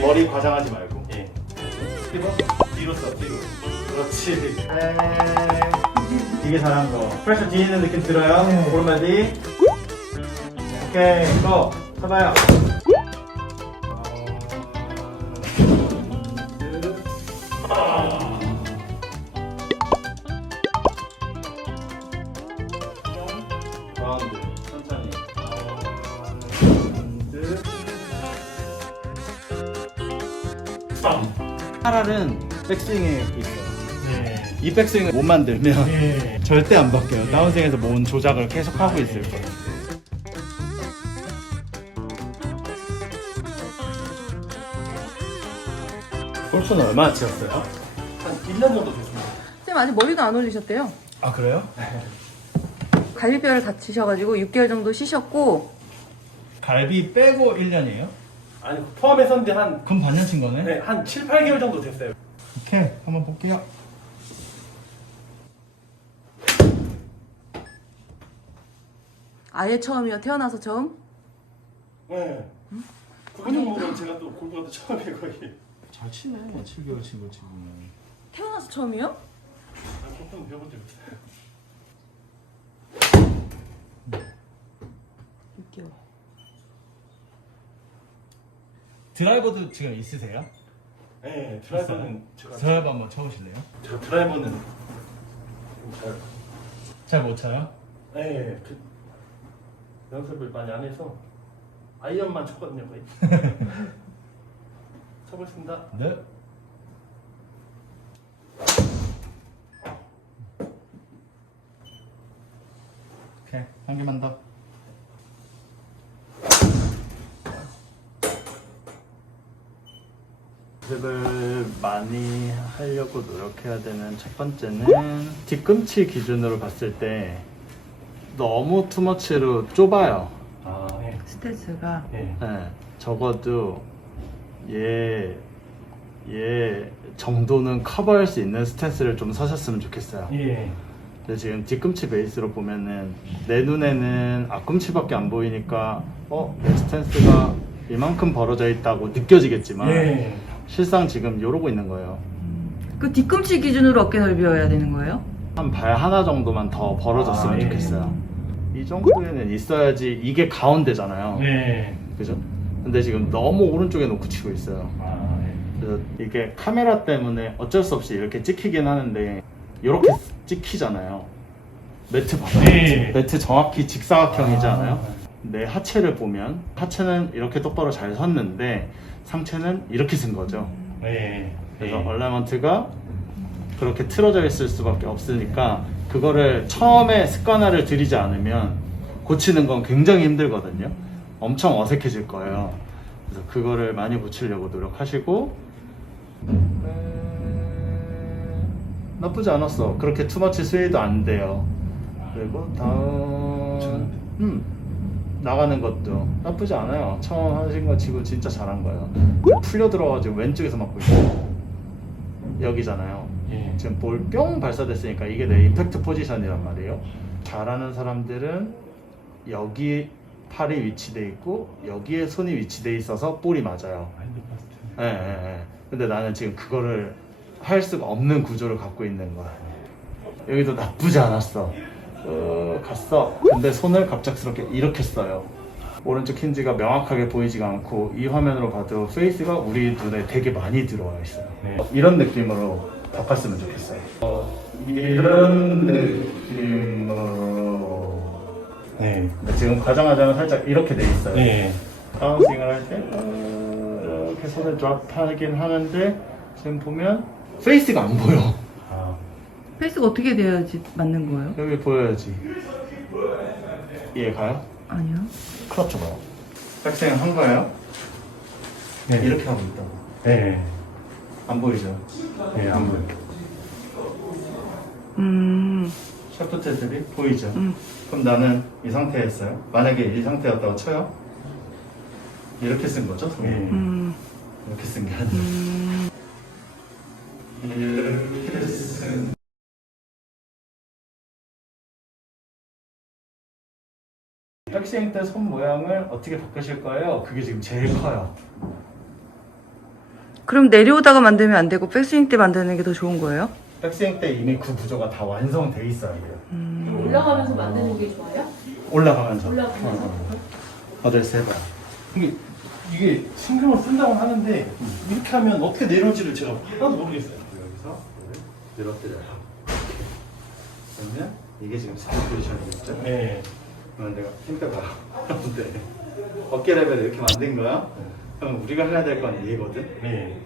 머리 과장하지 말고. 예. 뒤로 뒤로 써 뒤로. 그렇지. 이게 잘한 거. 프레셔 뒤에 있는 느낌 들어요? 오른발 뒤. 오케이 이거 서봐요. 이 백스윙을 못 만들면 예. 절대 안 바뀌어요. 다운스윙에서 모은 조작을 계속 하고 있을 거예요. 골프는 얼마나 치셨어요? 한 1년 정도 됐습니다. 쌤 아직 머리도 안 올리셨대요. 아 그래요? 갈비뼈를 다치셔가지고 6개월 정도 쉬셨고 갈비 빼고 1년이에요? 아니 포함해서 이제 한, 그럼 반년 친 거네? 네, 한 7, 8개월 정도 됐어요. 오케이 한번 볼게요. 아예 처음이요. 태어나서 처음. 네. 그 종목은 제가 또 골프가 또 처음이에요 거의. 잘 치네 7개월 친거 치고는. 태어나서 처음이요? 아, 골프는 배워본 적 없어요. 6개월. 드라이버도 지금 있으세요? 네, 드라이버는 제가 드라이버 한번 쳐보실래요? 제가 드라이버는 잘, 잘 못 쳐요? 네, 그 연습을 많이 안 해서 아이언만 쳤거든요 거의. 쳐보겠습니다. 네. 오케이 한 개만 더. 연습을 많이 하려고 노력해야 되는 첫 번째는 뒤꿈치 기준으로 봤을 때 너무 투머치로 좁아요. 아, 네. 스트레스가 네. 네, 적어도 얘, 얘 정도는 커버할 수 있는 스탠스를 좀 서셨으면 좋겠어요. 예. 근데 지금 뒤꿈치 베이스로 보면은 내 눈에는 앞꿈치밖에 안 보이니까 어? 내 스탠스가 이만큼 벌어져 있다고 느껴지겠지만 예. 실상 지금 이러고 있는 거예요. 그 뒤꿈치 기준으로 어깨 넓이여야 되는 거예요? 한 발 하나 정도만 더 벌어졌으면 아, 예. 좋겠어요. 이 정도에는 있어야지 이게 가운데잖아요. 네. 그죠? 근데 지금 너무 오른쪽에 놓고 치고 있어요. 아, 네. 그래서 이게 카메라 때문에 어쩔 수 없이 이렇게 찍히긴 하는데 이렇게 찍히잖아요. 매트 봐요. 네. 매트 정확히 직사각형이잖아요. 아. 내 하체를 보면 하체는 이렇게 똑바로 잘 섰는데 상체는 이렇게 쓴 거죠. 네. 그래서 네. 얼라먼트가 그렇게 틀어져 있을 수밖에 없으니까 그거를 처음에 습관화를 들이지 않으면 고치는 건 굉장히 힘들거든요. 엄청 어색해질 거예요. 그래서 그거를 많이 고치려고 노력하시고 음, 나쁘지 않았어. 그렇게 투머치 스웨이도 안 돼요. 그리고 다음 음, 나가는 것도 나쁘지 않아요. 처음 하신 거 치고 진짜 잘한 거예요. 풀려 들어가지고 왼쪽에서 맞고 있어요. 여기잖아요. 예. 지금 볼 뿅 발사됐으니까 이게 내 임팩트 포지션이란 말이에요. 잘하는 사람들은 여기 팔이 위치돼 있고 여기에 손이 위치돼 있어서 볼이 맞아요. 예, 예, 예. 근데 나는 지금 그거를 할 수가 없는 구조를 갖고 있는 거야. 여기도 나쁘지 않았어. 어, 갔어. 근데 손을 갑작스럽게 이렇게 써요. 오른쪽 힌지가 명확하게 보이지가 않고 이 화면으로 봐도 페이스가 우리 눈에 되게 많이 들어와 있어요. 네. 이런 느낌으로 바꿨으면 좋겠어요. 이런 느낌으로 네. 근데 지금 과정하자면 살짝 이렇게 돼 있어요. 네. 다운스윙을 할때 어, 이렇게 손을 드랍하긴 하는데 지금 보면 페이스가 안 보여. 아, 페이스가 어떻게 돼야지 맞는 거예요? 여기 보여야지. 이해 가요? 아니요. 클럽 줘봐요. 백스윙 한 거예요? 네. 이렇게 하고 있다고. 네. 안 보이죠? 네, 안 보여. 음, 샤프트 드립 보이죠? 음. 그럼 나는 이 상태였어요. 만약에 이 상태였다고 쳐요? 이렇게 쓴 거죠? 손을? 네. 음, 이렇게 쓴 게 아니라 음. 이렇게 쓴 백스윙 때 손 모양을 어떻게 바꾸실 거예요? 그게 지금 제일 커요. 그럼 내려오다가 만들면 안 되고 백스윙 때 만드는 게 더 좋은 거예요? 백스윙 때 이미 그 구조가 다 완성돼 있어요. 이게. 음. 올라가면서 만드는 게 좋아요? 올라가면서. 올라가면서? 어, 어. 어드레스 해봐요. 이게 이게 신경을 쓴다고 하는데 이렇게 하면 어떻게 내려올지를 제가 하나도 모르겠어요. 여기서 늘어뜨려요. 그러면 이게 지금 스킨 포지션이겠죠? 네. 그러면 내가 힘 빼봐. 근데 어깨 레벨을 이렇게 만든 거야? 그럼 우리가 해야 될 건 얘거든? 네.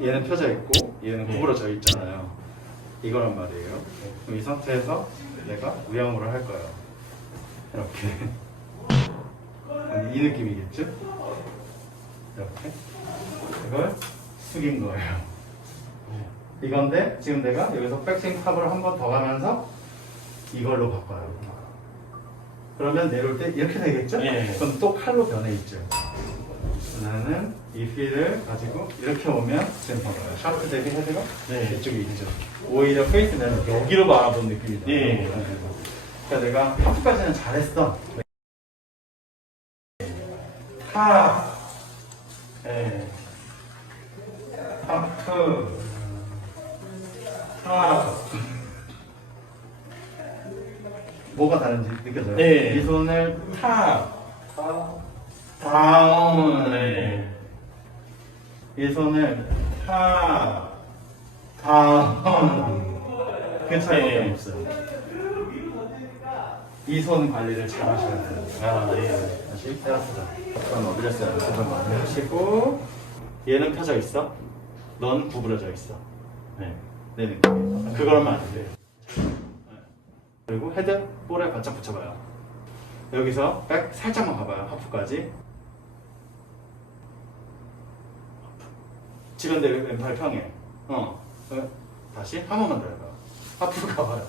얘는 펴져 있고 얘는 네. 구부러져 있잖아요. 이거란 말이에요. 그럼 이 상태에서 내가 우양으로 할 거예요. 이렇게. 아니, 이 느낌이겠죠? 이렇게. 이걸 숙인 거예요. 이건데 지금 내가 여기서 백스윙 탑을 한 번 더 가면서 이걸로 바꿔요. 그러면 내려올 때 이렇게 되겠죠? 네. 그럼 또 칼로 변해 있죠. 나는 이 휠을 가지고 이렇게 오면 지금 봐봐요. 샤프트 대비 헤드가 네. 이쪽에 있죠. 오히려 페이스는 여기로 바라본 느낌이다. 네. 그러니까 내가 하프까지는 잘했어. 하, 에, 하프, 하. 뭐가 다른지 느껴져요? 네. 이 손을 탑, 다운, 네. 이 손을 탑, 다운. 그 네. 없어요. 이 손 관리를 잘 하셔야 돼요. 아, 네. 다시 때려보자. 그럼 어드레스 연습을 많이 하시고 얘는 펴져 있어. 넌 구부러져 있어. 네. 내 느낌. 그걸만 안 돼. 그리고 헤드 볼에 바짝 붙여봐요. 여기서 백 살짝만 가봐요. 하프까지. 지금 내 왼팔 평해. 어. 어. 다시 한 번만 더 해봐요. 하프로 가봐요.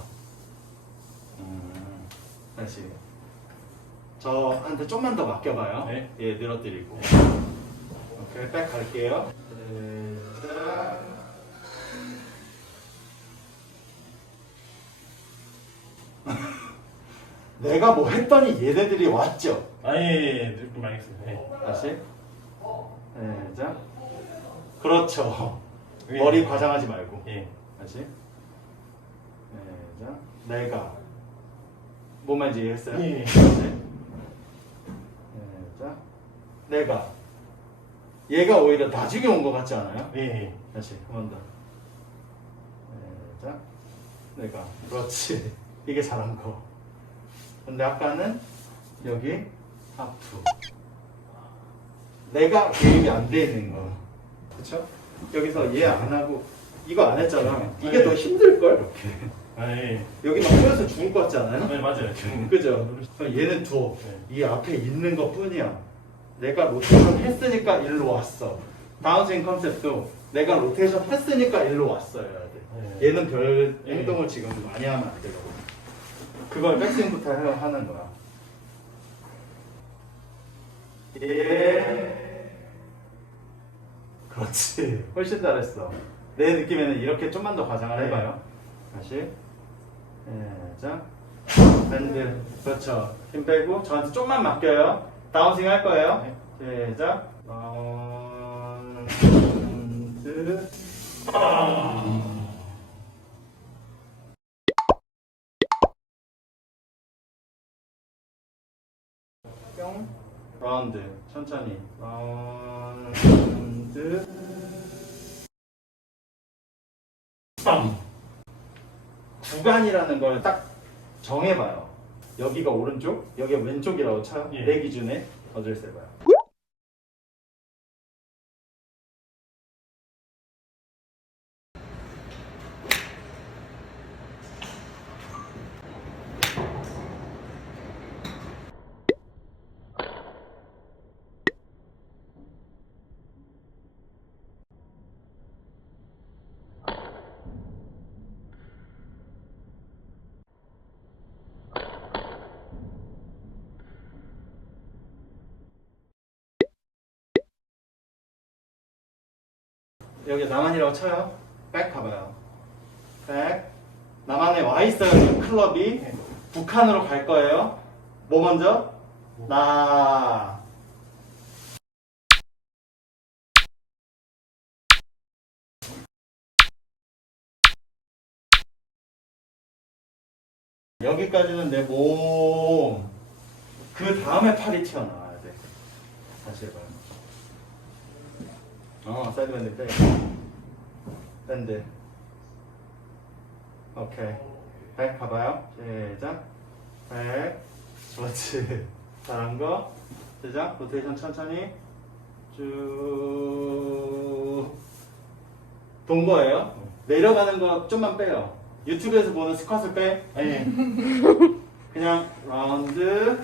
음. 다시. 저한테 좀만 더 맡겨봐요. 네. 예, 늘어뜨리고. 오케이, 백 갈게요. 자. 내가 뭐 했더니 얘네들이 왔죠. 아, 예, 예. 느낌 알겠어요. 네. 다시. 네, 자. 그렇죠. 예. 머리 과장하지 말고. 예. 다시. 네, 자. 내가. 뭔 말인지 이해했어요? 예. 자. 내가. 얘가 오히려 나중에 온 것 같지 않아요? 예. 다시 한 번 더. 네, 자, 내가 그렇지. 이게 잘한 거. 근데 아까는 여기 하프. 내가 개입이 안돼 있는 거. 그렇죠? 여기서 얘 안 하고 이거 안 했잖아. 이게 네. 더 힘들 걸 이렇게. 아, 예. 여기 막 꼬여서 죽을 것 같지 않아요? 네, 맞아요. 그죠? 그럼 얘는 둬. 네. 이 앞에 있는 것 뿐이야. 내가 로테이션 했으니까 일로 왔어. 다운스윙 컨셉도 내가 로테이션 했으니까 일로 왔어야 돼. 네. 얘는 별 네. 행동을 지금 많이 하면 안 되고. 그걸 백스윙부터 해- 하는 거야. 예. 그렇지. 훨씬 잘했어. 내 느낌에는 이렇게 좀만 더 과장을 네. 해봐요. 다시. 예, 자. 밴드. 그렇죠. 힘 빼고 저한테 좀만 맡겨요. 다운스윙 할 거예요. 시작. 라운드. 뿅. 라운드. 천천히. 라운드. 빵. 구간이라는 걸 딱 정해봐요. 여기가 오른쪽, 여기가 왼쪽이라고 쳐요. 예. 내 기준에 어드레스 해봐요. 여기 남한이라고 쳐요. 백 가봐요. 백. 남한에 와 있어요. 지금 클럽이 북한으로 갈 거예요. 뭐 먼저? 나. 여기까지는 내 몸. 그 다음에 팔이 튀어나와야 돼. 다시 해봐요. 어, 사이드 밴드 빼. 밴드. 오케이. 백 가봐요. 시작. 백. 그렇지. 잘한 거. 시작. 로테이션 천천히. 쭉. 돈 거예요. 내려가는 거 좀만 빼요. 유튜브에서 보는 스쿼트 빼. 예. 그냥 라운드.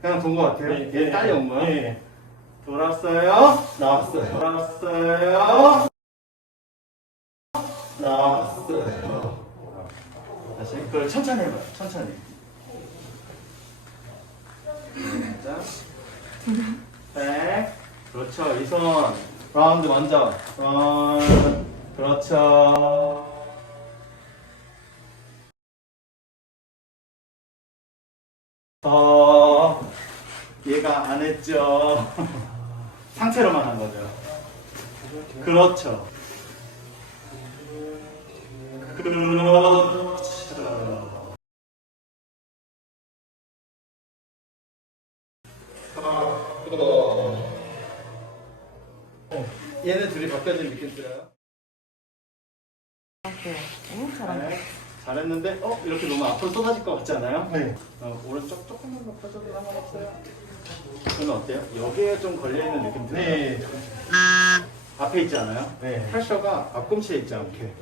그냥 돈 거 같아요. 예, 얘 딸이 온 거야. 예. 돌았어요. 나왔어요. 돌았어요. 나왔어요. 다시 그걸 천천히 해봐요. 천천히. 자, 백. 그렇죠. 이 손. 라운드 먼저. 손. 그렇죠. 더. 얘가 안 했죠. 상체로만 한 거죠. 그렇죠. 그렇죠. 얘네 둘이 바뀌어진 느낌 들어요? 오, 잘한다. 네. 잘했는데, 어? 이렇게 너무 앞으로 쏟아질 것 같지 않아요? 네. 어, 오른쪽 조금만 높여줘도 상관없어요. 그러면 어때요? 여기에 좀 걸려 있는 느낌 들어요? 네. 앞에 있지 않아요? 네. 프레셔가 앞꿈치에 있지 않게.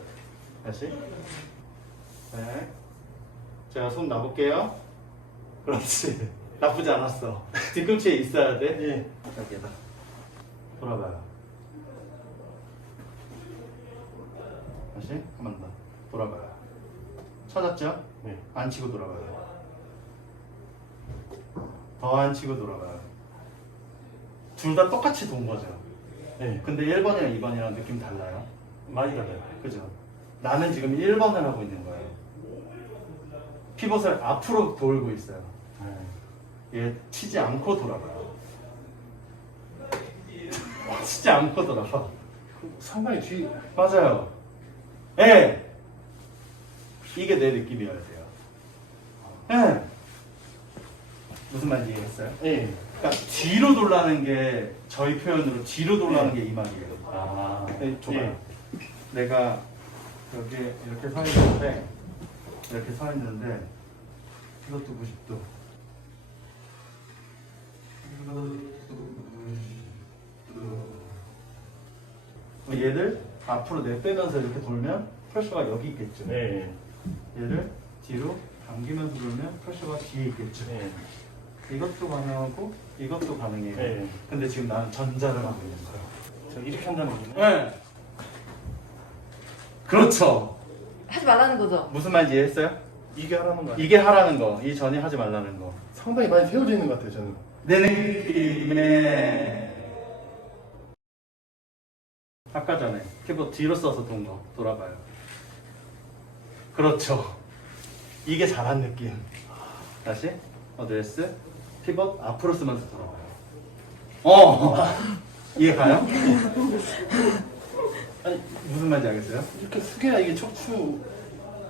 다시. 네. 제가 손 놔볼게요. 그렇지. 나쁘지 않았어. 뒤꿈치에 있어야 돼. 예. 여기다. 돌아봐요. 다시 한 번 더. 돌아봐요. 찾았죠? 네. 안 치고 돌아봐요. 더 안 치고 돌아봐요. 둘 다 똑같이 돈 거죠. 네. 근데 1번이랑 2번이랑 느낌 달라요. 많이 달라요. 그죠? 나는 지금 1번을 하고 있는 거예요. 피벗을 앞으로 돌고 있어요. 얘 치지 않고 돌아가요. 치지 않고 돌아가. 상당히 뒤. 맞아요. 예. 이게 내 느낌이어야 돼요. 예. 무슨 말인지 이해했어요? 예. 그러니까 뒤로 돌라는 게 저희 표현으로 뒤로 돌라는 게 이 말이에요. 아. 네, 좁아요. 예. 내가 여기 이렇게 서 있는데 이렇게 서 있는데 이것도 90도. 얘를 앞으로 내빼면서 이렇게 돌면 프레셔가 여기 있겠죠. 네. 얘를 뒤로 당기면서 돌면 프레셔가 뒤에 있겠죠. 네. 이것도 가능하고 이것도 가능해요. 네. 근데 지금 나는 전자를 하고 있는 거예요. 저 이렇게 한다는 거죠. 네. 그렇죠. 하지 말라는 거죠? 무슨 말인지 이해했어요? 이게 하라는 거? 이게 하라는 거, 이 전이 하지 말라는 거. 상당히 많이 세워져 있는 것 같아요, 저는. 내 느낌에 아까 전에 키보드 뒤로 써서 돈 거 돌아봐요. 그렇죠. 이게 잘한 느낌. 다시 어드레스 피벗 앞으로 쓰면서 돌아봐요. 어 이해 가요? 아니, 무슨 말인지 알겠어요? 이렇게 숙여야 이게 척추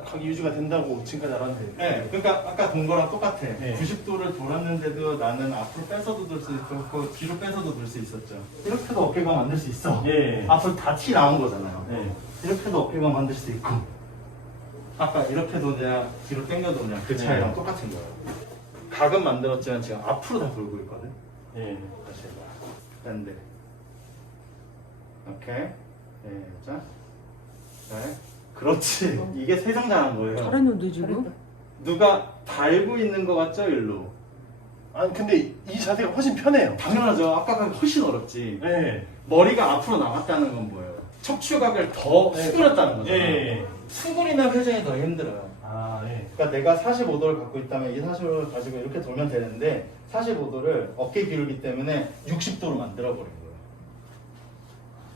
각이 유지가 된다고 지금까지 알았는데. 네, 그러니까 아까 본 거랑 똑같아. 네. 90도를 돌았는데도 나는 앞으로 빼서도 돌 수 있었고 뒤로 빼서도 돌 수 있었죠. 이렇게도 어깨가 만들 수 있어. 예. 앞으로 다티 나온 거잖아요. 네. 이렇게도 어깨가 만들 수 있고. 아까 이렇게 도냐 뒤로 당겨 도냐 그 차이랑 네. 똑같은 거예요. 각은 만들었지만 지금 앞으로 다 돌고 있거든. 예. 다시 해봐. 밴드. 오케이. 네, 자. 네. 그렇지. 이게 세상장한 거예요. 잘했는데 지금? 누가 달고 있는 것 같죠, 일로? 아니, 근데 이 자세가 훨씬 편해요. 당연하죠. 아까가 훨씬 어렵지. 네. 머리가 앞으로 나갔다는 건 뭐예요? 척추각을 더 네. 수그렸다는 거잖아. 예. 수그리는 회전이 더 힘들어요. 아, 예. 그러니까 내가 45도를 갖고 있다면 이 45도를 가지고 이렇게 돌면 되는데 45도를 어깨 기울기 때문에 60도로 만들어 버린 거예요.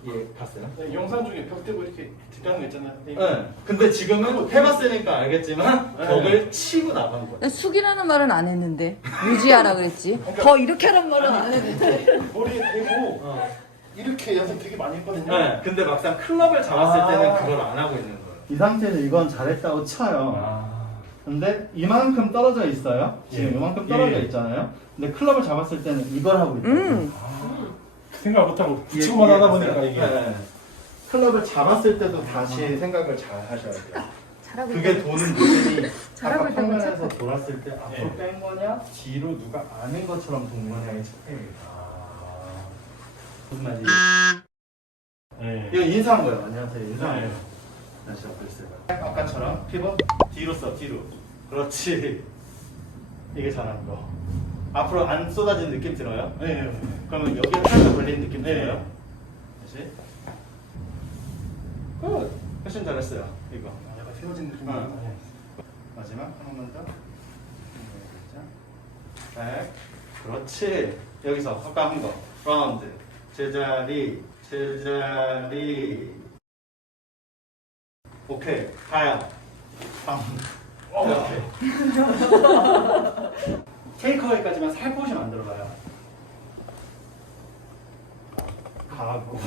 예, 갔어요? 네, 영상 중에 벽 대고 이렇게 들어가는 거 있잖아요. 네. 근데 지금은 해봤으니까 알겠지만 네. 벽을 치고 나간 거예요. 숙이라는 말은 안 했는데 유지하라 그랬지. 더 이렇게 하란 말은 안 했는데. 머리에 대고 이렇게 연습 되게 많이 했거든요. 네. 근데 막상 클럽을 잡았을 아. 때는 그걸 안 하고 있는 거예요. 이 상태에서 이건 잘했다고 쳐요. 아. 근데 이만큼 떨어져 있어요. 지금 예. 이만큼 떨어져 예. 있잖아요. 근데 클럽을 잡았을 때는 이걸 하고 있어요. 음. 생각 못하고 예, 붙이고만 예, 하다 맞아요. 보니까 이게 네. 클럽을 잡았을 때도 다시 생각을 잘 하셔야 돼요. 잘하고 그게 도는 느낌이 잘하고 아까 있다고 화면에서 돌았을 때 앞으로 예. 뺀 거냐 뒤로 누가 아는 것처럼 돈 거냐의 차이입니다. 무슨 말인지 네. 이거 인사한 거예요. 안녕하세요. 인사한 네. 거예요. 다시 앞으로 있어요. 아까처럼 피벗 뒤로 써 뒤로. 그렇지. 이게 잘하는 거. 앞으로 안 쏟아진 느낌 들어요? 네. 네. 그러면 여기에 살짝 걸리는 느낌 네. 들어요? 다시. 굿. 훨씬 잘했어요. 이거. 아, 약간 세워진 느낌이 어. 나요. 네. 마지막 한 번만 더. 백. 그렇지. 여기서 아까 한 거. 라운드. 제자리. 제자리. 오케이. 가요. 방. 이렇게. 테이크어웨이까지만 살포시 만들어봐요. 가고.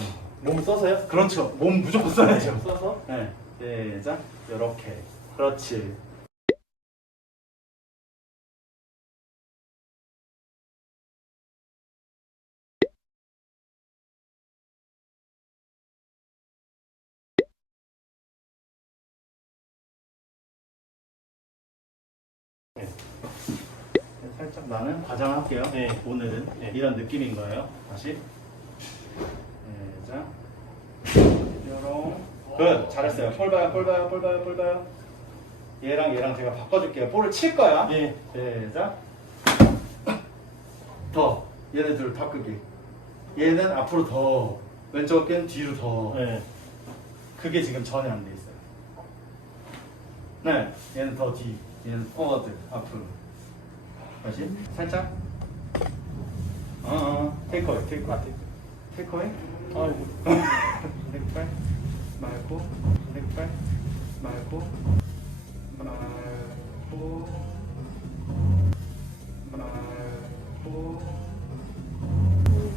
몸을 써서요? 그렇죠. 몸 무조건 써야죠. 써서 네. 시작. 요렇게. 그렇지. 살짝 나는 과장할게요. 네. 오늘은 네. 이런 느낌인 거예요. 다시. 시작. 요런. 굿. 잘했어요. 볼 봐요, 볼 봐요, 볼 봐요, 볼 봐요. 얘랑 얘랑 제가 바꿔줄게요. 볼을 칠 거야. 예. 시작. 더. 얘네 둘 바꾸기. 얘는 앞으로 더. 왼쪽 어깨는 뒤로 더. 네. 그게 지금 전혀 안 돼 있어요. 네. 얘는 더 뒤. 얘는 포워드. 앞으로. 다시. 살짝. 어, 어. 테이크어웨이, 테이크어웨이. 테이크어웨이. 아이고. 넥발 말고 넥발 말고 말고 말고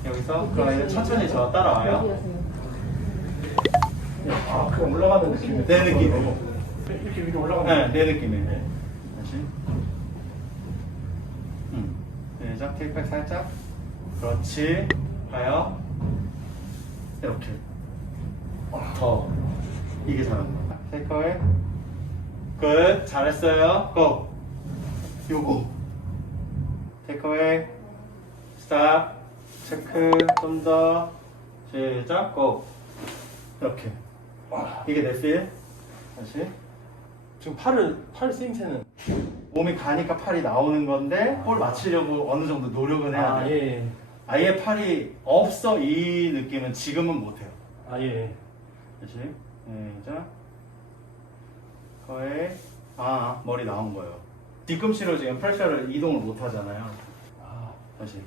여기서 이제 천천히 저 따라와요. 아, 그냥 올라가는 느낌. 내 느낌. 이렇게 위로 올라가는 네, 내 느낌이에요. 다시. 음. 시작. 테이크백 살짝. 그렇지. 가요. 이렇게. 더. 이게 잘한 거야. 테이크어웨이. 끝. 잘했어요. 고. 요거. 테이크어웨이. 스탑. 체크. 좀 더. 시작. 고. 이렇게. 이게 내 필. 다시. 지금 팔을 팔 스윙새는 몸이 가니까 팔이 나오는 건데 볼 맞추려고 어느 정도 노력은 해야 아, 돼. 예. 아예 팔이 없어 이 느낌은 지금은 못해요. 아, 예. 다시 시작. 거의 아 머리 나온 거예요. 뒤꿈치로 지금 프레셔를 이동을 못 하잖아요. 아, 다시.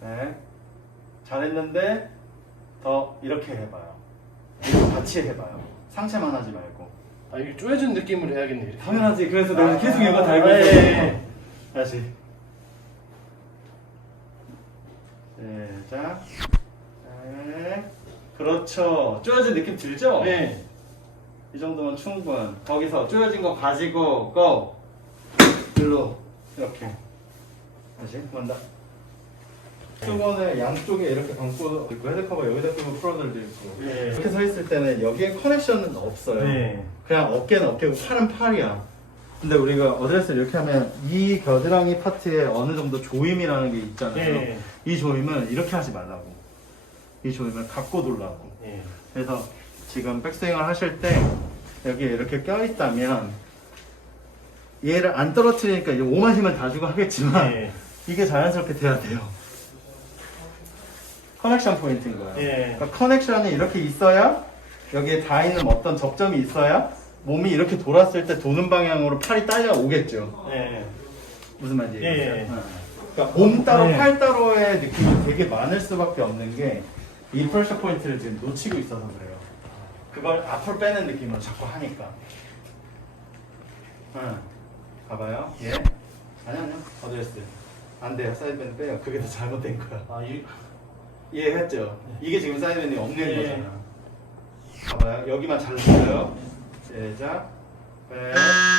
네. 잘했는데 더 이렇게 해봐요. 이거 같이 해봐요. 상체만 하지 말고. 아 이게 쪼여진 느낌으로 해야겠네. 이렇게. 당연하지. 그래서 아, 내가 계속 이거 달고 아, 있어. 예, 예. 다시. 시작. 네. 그렇죠. 쪼여진 느낌 들죠? 네. 이 정도면 충분. 거기서 쪼여진 거 가지고 고. 일로 이렇게. 다시 한번 더. 수건을 양쪽에 이렇게 감고 있고 헤드커버 여기다 끼고 풀어들도 있고 예. 이렇게 서 있을 때는 여기에 커넥션은 없어요. 네. 그냥 어깨는 어깨고 팔은 팔이야. 근데 우리가 어드레스를 이렇게 하면 이 겨드랑이 파트에 어느 정도 조임이라는 게 있잖아요. 예. 이 조임을 이렇게 하지 말라고. 이 조임을 갖고 놀라고. 예. 그래서 지금 백스윙을 하실 때 여기에 이렇게 껴있다면 얘를 안 떨어뜨리니까 이제 오만 힘을 다 주고 하겠지만 예. 이게 자연스럽게 돼야 돼요. 커넥션 포인트인 거예요. 예. 그러니까 커넥션이 이렇게 있어야 여기에 닿이는 어떤 접점이 있어야 몸이 이렇게 돌았을 때 도는 방향으로 팔이 딸려 오겠죠. 예. 무슨 말인지 예, 이해되세요? 예. 어. 그러니까 몸 따로 네. 팔 따로의 느낌이 되게 많을 수밖에 없는 게 이 프레셔 포인트를 지금 놓치고 있어서 그래요. 그걸 앞으로 빼는 느낌으로 자꾸 하니까. 응. 봐봐요. 예. 아니 아니요. 어드레스. 안 돼요. 사이드밴드 빼요. 그게 더 잘못된 거야. 아, 이, 이해했죠? 이게 지금 사이드밴이 없는 예. 거잖아. 봐봐요. 여기만 잘 눌러요. 제작. 백.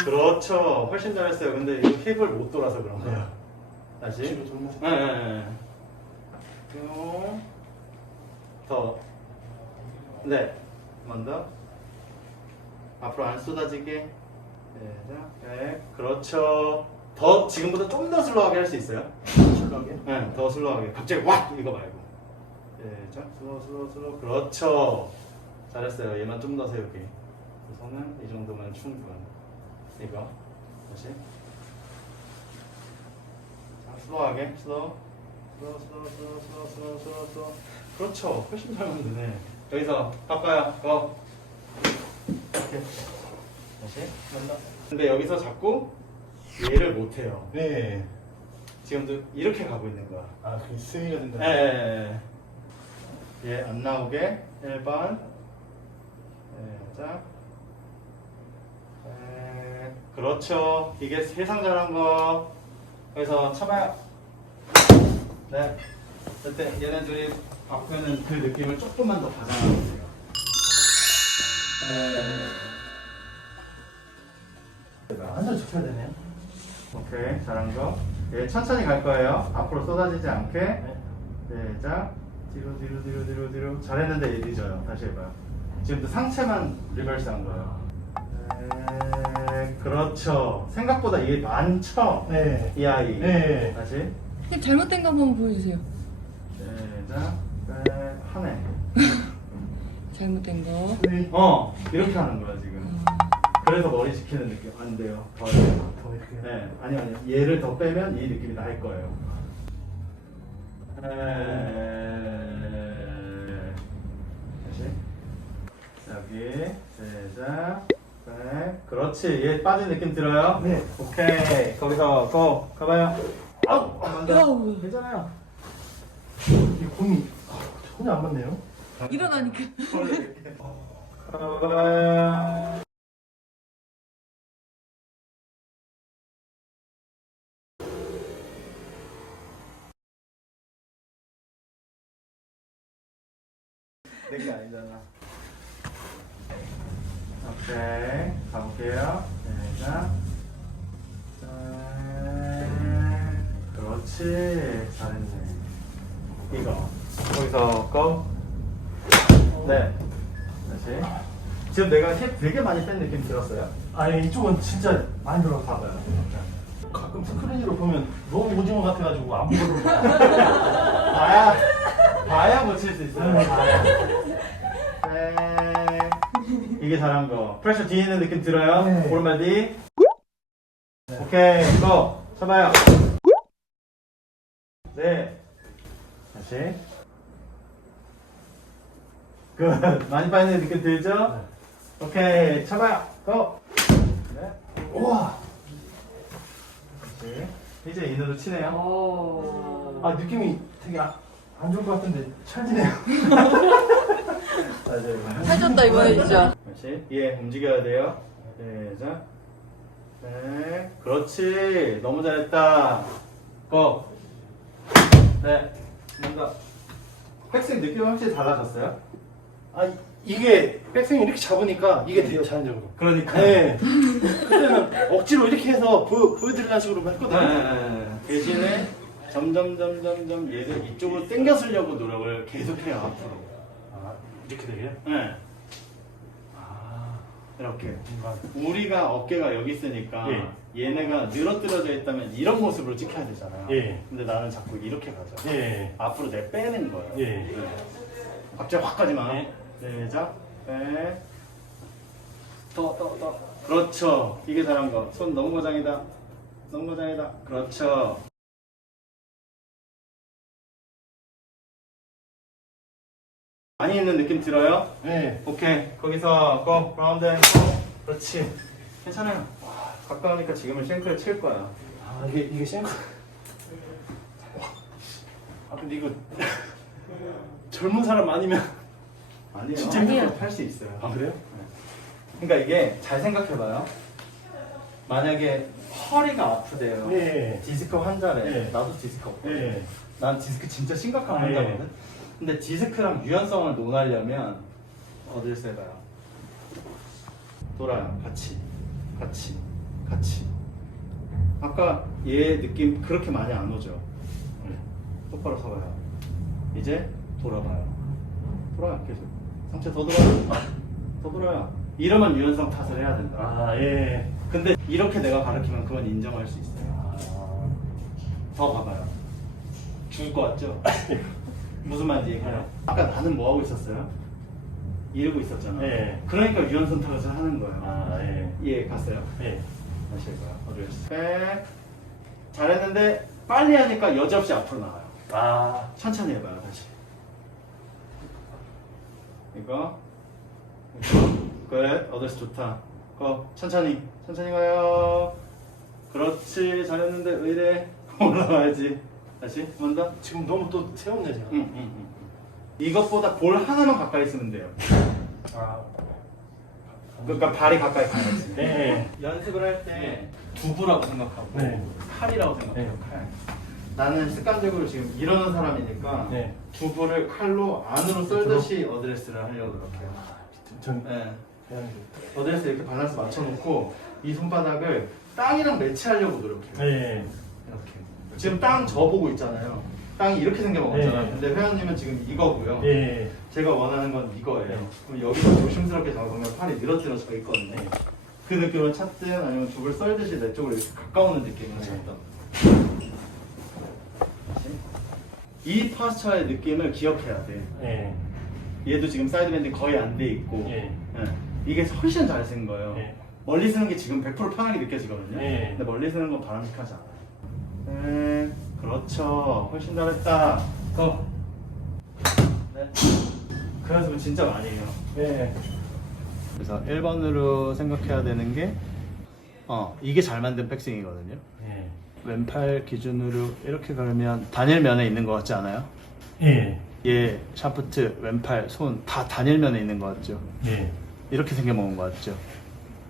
그렇죠. 훨씬 잘했어요. 근데 이거 힙을 못 돌아서 그런 거야. 다시. 뒤로 돌면 예, 예, 예. 뿅. 더. 네. 더. 앞으로 안 쏟아지게. 제작. 백. 그렇죠. 더, 지금보다 좀 더 슬로우하게 할 수 있어요? 출렁게. 네, 더 슬로우하게. 갑자기 왁! 이거 말고. 예, 자, 슬로우, 슬로우, 슬로우. 그렇죠. 잘했어요. 얘만 좀 더 세우기. 우선은 이 정도면 충분. 이거. 다시. 자, 슬로우하게. 슬로우. 슬로우, 슬로우, 슬로우, 슬로우, 슬로우, 슬로우, 슬로우. 그렇죠. 훨씬 잘 만드네. 여기서 바꿔요. 고. 이렇게. 다시. 한다. 근데 여기서 자꾸 얘를 못해요. 네. 지금도 이렇게 가고 있는 거야. 아, 그 스위가 된다. 예, 예, 예. 얘안 나오게 1번. 예, 자. 예, 그렇죠. 이게 세상 잘한 거. 그래서 쳐봐요. 네. 그때 얘네 둘이 바꾸는 그 느낌을 조금만 더 가장하세요. 한잔 좁혀야 되네요. 오케이, 잘한 거. 예, 천천히 갈 거예요. 앞으로 쏟아지지 않게. 네. 네, 자, 뒤로, 뒤로, 뒤로, 뒤로, 뒤로. 잘했는데 얘 늦어요. 다시 해봐요. 지금도 상체만 리버스 한 거예요. 네, 그렇죠. 생각보다 이게 많죠? 네. 이 아이. 네. 다시. 선생님 잘못된 거 한번 보여주세요. 네, 자, 네, 하네. 잘못된 거. 네. 어, 이렇게 하는 거야, 지금. 아, 그래서 머리 지키는 느낌. 안 돼요. 더 해요. 더 이렇게. 네, 아니요, 아니요. 얘를 더 빼면 이 느낌이 날 거예요. 네. 여기, 제작, 백. 그렇지. 얘 빠진 느낌 들어요? 네. 오케이. 거기서, 고. 가봐요. 아우! 한번 더. 아우. 괜찮아요. 이 공이 아, 전혀 안 맞네요. 일어나니까. 가봐요. 내게 아니잖아. 오케이. 가볼게요. 자. 짠. 그렇지. 잘했네. 이거. 거기서 고. 네. 다시. 지금 내가 힙 되게 많이 뺀 느낌 들었어요? 아니 이쪽은 진짜 많이 들어서 봐봐요. 가끔 스크린으로 보면 너무 오징어 같아가지고 안 보거든요. 봐야, 봐야 못칠수 있어요. 네. 봐야. 네. 이게 잘한 거. 프레셔 뒤에 있는 느낌 들어요? 네. 오른발 뒤. 오케이, 고! 쳐봐요. 네. 다시. 굿. 많이 빠지는 느낌 들죠? 오케이, 쳐봐요. 고! 네. 우와. 다시. 이제 인으로 치네요. 어. 아 느낌이 되게 아, 안 좋을 것 같은데 찰지네요. 맞아요. 살쪘다 이번에 진짜. 다시 예 움직여야 돼요 시작 네 그렇지 너무 잘했다 고 네 뭔가 백스윙 느낌이 확실히 달라졌어요 아 이- 이게 백스윙 이렇게 잡으니까 이게 돼요 자연적으로. 그러니까 네. 그때는 억지로 이렇게 해서 보여, 보여드리는 식으로 했거든요. 네. 대신에 점점 점점 점 얘를 이쪽으로 당겨 쓰려고 노력을 계속해요 앞으로 아 이렇게 되게요? 네아 이렇게 뭔가 우리가 어깨가 여기 있으니까 얘네가 늘어뜨려져 있다면 이런 모습으로 찍혀야 되잖아요. 예. 근데 나는 자꾸 이렇게 가죠. 예. 앞으로 내 빼는 거예요. 예. 네. 갑자기 확 가지 마. 네. 시작. 빼. 더, 더, 더. 그렇죠. 이게 잘한 거. 손 너무 고장이다. 너무 고장이다. 그렇죠. 많이 있는 느낌 들어요? 네. 오케이 거기서 고 라운드 고 그렇지 괜찮아요 와, 가까우니까 지금은 싱크를 칠 거야 아 이게 이게 싱크. 아 근데 이거 젊은 사람 아니면 아니에요. 진짜 아니에요. 할수 있어요. 아 그래요? 그러니까 이게 잘 생각해봐요. 만약에 허리가 아프대요. 네. 디스크 환자래. 네. 나도 디스크 없거든. 네. 난 디스크 진짜 심각한 아, 환자거든. 근데 디스크랑 유연성을 논하려면 어딜 세봐요? 돌아요. 같이, 같이, 같이. 아까 얘 느낌 그렇게 많이 안 오죠? 네. 똑바로 서봐요. 이제 돌아봐요. 돌아요. 계속. 상체 더 돌아요. 더 돌아요. 이러면 유연성 탓을 해야 된다. 아 예. 근데 이렇게 내가 가르치면 그건 인정할 수 있어요. 더 가봐요. 죽을 것 같죠? 무슨 말인지 얘기해요. 아까 나는 뭐 하고 있었어요? 이러고 있었잖아. 네. 그러니까 유연성 탓을 하는 거예요. 아 예. 이해 갔어요? 예. 다시 해봐요. 어디를 백. 잘했는데 빨리 하니까 여지없이 앞으로 나가요. 아. 천천히 해봐요. 다시. 이거. 이거. 끝. 어드레스 좋다. 거 천천히. 천천히 가요. 그렇지. 잘했는데 의뢰 올라가야지. 다시 한번 더. 지금 너무 또 세웠네 제가. 응, 응, 응. 이것보다 볼 하나만 가까이 있으면 돼요. 아. 그러니까 발이 가까이 가야지. 네. 연습을 할때 두부라고 생각하고 네. 칼이라고 생각해요. 네. 칼. 나는 습관적으로 지금 이러는 사람이니까 네. 두부를 칼로 안으로 썰듯이 어드레스를 하려고 노력해요. 전 네. 어드레스 이렇게 밸런스 맞춰놓고 이 손바닥을 땅이랑 매치하려고 노력해요. 예. 이렇게. 지금 땅 저보고 있잖아요. 땅이 이렇게 생겨먹었잖아요. 네. 근데 회원님은 지금 이거고요. 예. 제가 원하는 건 이거예요. 네. 그럼 여기서 조심스럽게 잡으면 팔이 늘어뜨려져 있거든요. 네. 그 느낌을 찾든 아니면 두을 썰듯이 내 쪽으로 이렇게 가까우는 느낌을 네. 찾든. 이 파스처의 느낌을 기억해야 돼. 예. 얘도 지금 사이드 밴딩 거의 안 돼 있고 예. 예. 이게 훨씬 잘 쓴 거예요. 예. 멀리 쓰는 게 지금 100% 편하게 느껴지거든요. 예. 근데 멀리 쓰는 건 바람직하지 않아요. 네, 그렇죠. 훨씬 잘했다. 더. 네. 그 연습은 진짜 많이 해요. 예. 그래서 1번으로 생각해야 되는 게 어, 이게 잘 만든 백스윙이거든요. 예. 왼팔 기준으로 이렇게 걸면 단일면에 있는 것 같지 않아요? 예. 얘 샤프트, 왼팔, 손 다 단일면에 있는 것 같죠? 예. 이렇게 생겨 먹은 것 같죠?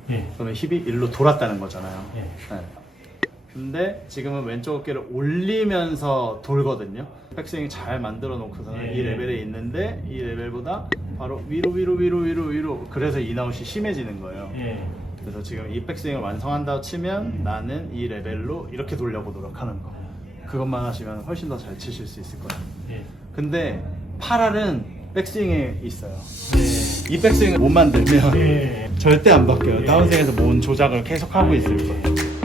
예. 그러면 힙이 일로 돌았다는 거잖아요. 예. 네. 근데 지금은 왼쪽 어깨를 올리면서 돌거든요. 백스윙이 잘 만들어 놓고서는 예. 이 레벨에 있는데 이 레벨보다 바로 위로 위로 위로 위로 위로 그래서 인아웃이 심해지는 거예요. 예. 그래서 지금 이 백스윙을 완성한다고 치면 나는 이 레벨로 이렇게 돌려고 노력하는 거. 그것만 하시면 훨씬 더 잘 치실 수 있을 거예요. 예. 근데 8알은 백스윙에 있어요. 예. 이 백스윙을 못 만들면 예. 절대 안 바뀌어요. 다운스윙에서 뭔 조작을 계속 하고 있을 거예요.